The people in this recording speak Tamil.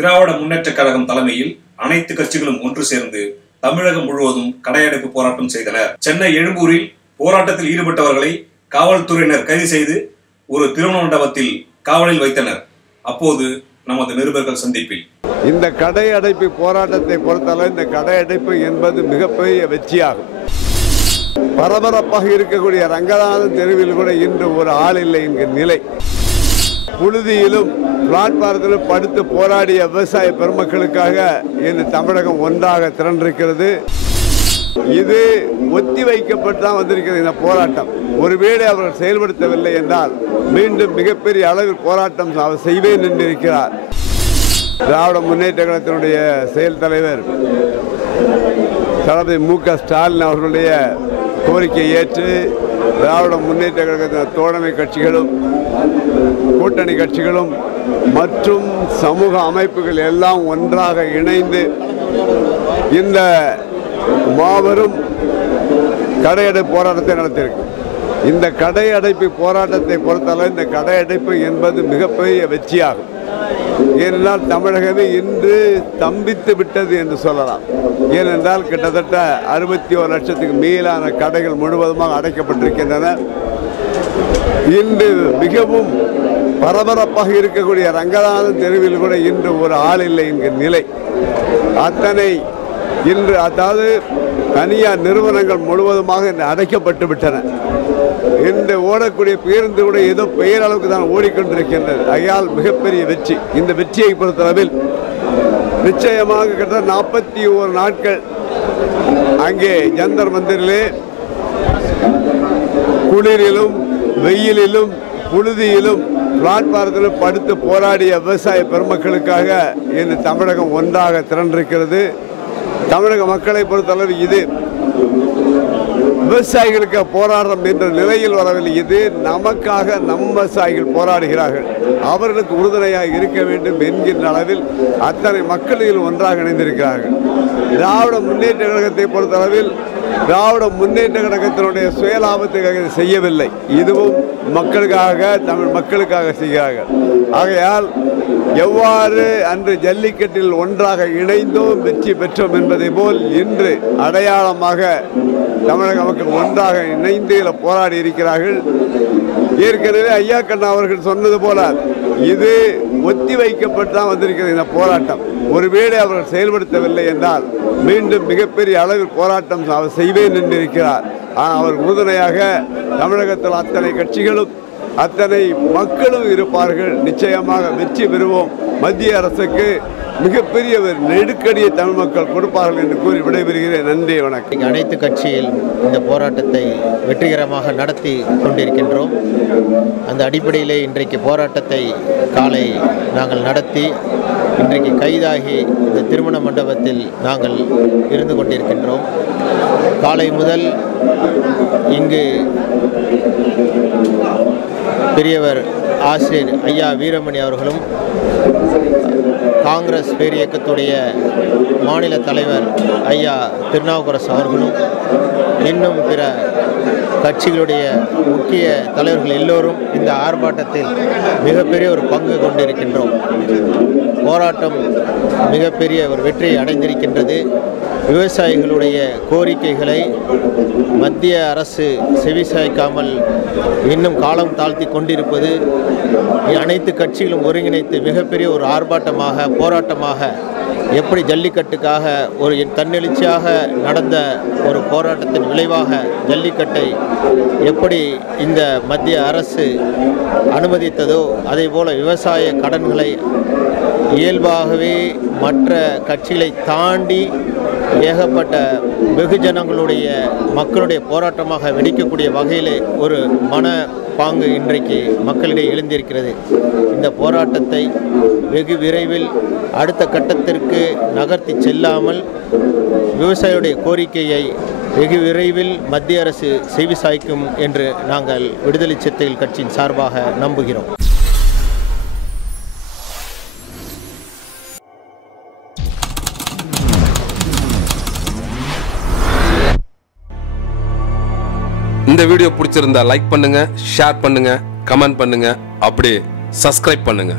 திராவிட முன்னேற்றக் கழகம் தலைமையில் அனைத்து கட்சிகளும் ஒன்று சேர்ந்து தமிழகம் முழுவதும் கடையடைப்பு போராட்டம் செய்தனர். சென்னை எழும்பூரில் போராட்டத்தில் ஈடுபட்டவர்களை காவல்துறையினர் கைது செய்து ஒரு திருமண மண்டபத்தில் காவலில் வைத்தனர். அப்போது நமது நிருபர்கள் சந்திப்பில் இந்த கடையடைப்பு போராட்டத்தை பொறுத்தவரை இந்த கடையடைப்பு என்பது மிகப்பெரிய வெற்றியாகும். பரபரப்பாக இருக்கக்கூடிய ரங்கநாதன் தெருவில் கூட இன்று ஒரு ஆள் இல்லை என்கிற நிலை. புழுதியிலும் பிளாட்பாரத்திலும் படுத்து போராடிய விவசாய பெருமக்களுக்காக இன்று தமிழகம் ஒன்றாக திரண்டிருக்கிறது. இது ஒத்தி வைக்கப்பட்டுதான் வந்திருக்கிறது இந்த போராட்டம். ஒருவேளை அவர்கள் செயல்படுத்தவில்லை என்றால் மீண்டும் மிகப்பெரிய அளவில் போராட்டம் செய்வேன் என்றிருக்கிறார். திராவிட முன்னேற்ற கழகத்தினுடைய செயல் தலைவர் தளபதி மு.க. ஸ்டாலின் அவர்களுடைய கோரிக்கையை ஏற்று திராவிட முன்னேற்ற கழகத்தின் தோழமை கட்சிகளும் கூட்டணி கட்சிகளும் மற்றும் சமூக அமைப்புகள் எல்லாம் ஒன்றாக இணைந்து இந்த மாபெரும் கடையடைப்பு போராட்டத்தை நடத்தியிருக்கு. இந்த கடையடைப்பு போராட்டத்தை பொறுத்தவரை இந்த கடையடைப்பு என்பது மிகப்பெரிய வெற்றியாகும். ஏனென்றால் தமிழகமே இன்று ஸ்தம்பித்து விட்டது என்று சொல்லலாம். ஏனென்றால் கிட்டத்தட்ட 61 லட்சத்துக்கு மேலான கடைகள் முழுவதுமாக அடைக்கப்பட்டிருக்கின்றன. இன்று மிகவும் பரபரப்பாக இருக்கக்கூடிய ரங்கநாதன் தெருவில் கூட இன்று ஒரு ஆள் இல்லை என்கிற நிலை. அத்தனை இன்று அதாவது தனியார் நிறுவனங்கள் முழுவதுமாக இன்று அடைக்கப்பட்டு விட்டன. இன்று ஓடக்கூடிய பேருந்து கூட ஏதோ பெயர் அளவுக்கு தான் ஓடிக்கொண்டிருக்கின்றது. ஆகையால் மிகப்பெரிய வெற்றி. இந்த வெற்றியை பொறுத்தளவில் நிச்சயமாக கிட்டத்தட்ட 41 நாட்கள் அங்கே ஜந்தர் மந்திரிலே குளிரிலும் வெயிலிலும் புழுதியிலும் பிளாட்பாரத்திலும் படுத்து போராடிய விவசாய பெருமக்களுக்காக இன்று தமிழகம் ஒன்றாக திரண்டிருக்கிறது. தமிழக மக்களை பொறுத்தளவு இது விவசாயிகளுக்கு போராட்டம் என்ற நிலையில் வரவில்லை. இது நமக்காக நம் விவசாயிகள் போராடுகிறார்கள், அவர்களுக்கு உறுதுணையாக இருக்க வேண்டும் என்கின்ற அளவில் அத்தனை மக்களில் ஒன்றாக இணைந்திருக்கிறார்கள். திராவிட முன்னேற்ற கழகத்தை பொறுத்தளவில் திராவிட முன்னேற்ற கழகத்தினுடைய சுயலாபத்துக்காக செய்யவில்லை. இதுவும் மக்களுக்காக, தமிழ் மக்களுக்காக செய்கிறார்கள். ஆகையால் எவ்வாறு அன்று ஜல்லிக்கட்டில் ஒன்றாக இணைந்தோம் வெற்றி பெற்றோம் என்பதை போல் இன்று அடையாளமாக தமிழக மக்கள் ஒன்றாக இணைந்து போராடி இருக்கிறார்கள். ஏற்கனவே ஐயா கண்ணா அவர்கள் சொன்னது போல இது ஒத்தி வைக்கப்பட்டு தான் வந்திருக்கிறது இந்த போராட்டம். ஒருவேளை அவர்கள் செயல்படுத்தவில்லை என்றால் மீண்டும் மிகப்பெரிய அளவில் போராட்டம் செய்வேன் என்றிருக்கிறார். ஆனால் அவர் உறுதுணையாக தமிழகத்தில் அத்தனை கட்சிகளும் அத்தனை மக்களும் இருப்பார்கள். நிச்சயமாக வெற்றி பெறுவோம். மத்திய அரசுக்கு மிகப்பெரிய ஒரு நெருக்கடியை தமிழ் மக்கள் கொடுப்பார்கள் என்று கூறி விடைபெறுகிறேன். நன்றி, வணக்கம். அனைத்து கட்சியில் இந்த போராட்டத்தை வெற்றிகரமாக நடத்தி கொண்டிருக்கின்றோம். அந்த அடிப்படையிலே இன்றைக்கு போராட்டத்தை காலை நாங்கள் நடத்தி இன்றைக்கு கைதாகி இந்த திருமண மண்டபத்தில் நாங்கள் இருந்து கொண்டிருக்கின்றோம். காலை முதல் இங்கு பெரியவர் ஆசிரியர் ஐயா வீரமணி அவர்களும் காங்கிரஸ் பேரியக்கத்துடைய மாநில தலைவர் ஐயா திருநாவுக்கரசு அவர்களும் இன்னும் பிற கட்சிகளுடைய முக்கிய தலைவர்கள் எல்லோரும் இந்த ஆர்ப்பாட்டத்தில் மிகப்பெரிய ஒரு பங்கு கொண்டிருக்கின்றோம். போராட்டம் மிகப்பெரிய ஒரு வெற்றியை அடைந்திருக்கின்றது. விவசாயிகளுடைய கோரிக்கைகளை மத்திய அரசு செவிசாய்க்காமல் இன்னும் காலம் தாழ்த்தி கொண்டிருப்பது அனைத்து கட்சிகளும் ஒருங்கிணைத்து மிகப்பெரிய ஒரு ஆர்ப்பாட்டமாக போராட்டமாக எப்படி ஜல்லிக்கட்டுக்காக ஒரு தன்னெழுச்சியாக நடந்த ஒரு போராட்டத்தின் விளைவாக ஜல்லிக்கட்டை எப்படி இந்த மத்திய அரசு அனுமதித்ததோ அதே போல விவசாய கடன்களை இயல்பாகவே மற்ற கட்சிகளை தாண்டி ஏகப்பட்ட வெகுஜனங்களுடைய மக்களுடைய போராட்டமாக வெடிக்கக்கூடிய வகையிலே ஒரு மன பாங்கு இன்றைக்கு மக்களிடையே எழுந்திருக்கிறது. இந்த போராட்டத்தை வெகு விரைவில் அடுத்த கட்டத்திற்கு நகர்த்தி செல்லாமல் விவசாயிகளுடைய கோரிக்கையை வெகு விரைவில் மத்திய அரசு செவிசாய்க்கும் என்று நாங்கள் விடுதலை சிறுத்தைகள் கட்சியின் சார்பாக நம்புகிறோம். இந்த வீடியோ பிடிச்சிருந்தா லைக் பண்ணுங்க, ஷேர் பண்ணுங்க, கமெண்ட் பண்ணுங்க, அப்படியே சப்ஸ்கிரைப் பண்ணுங்க.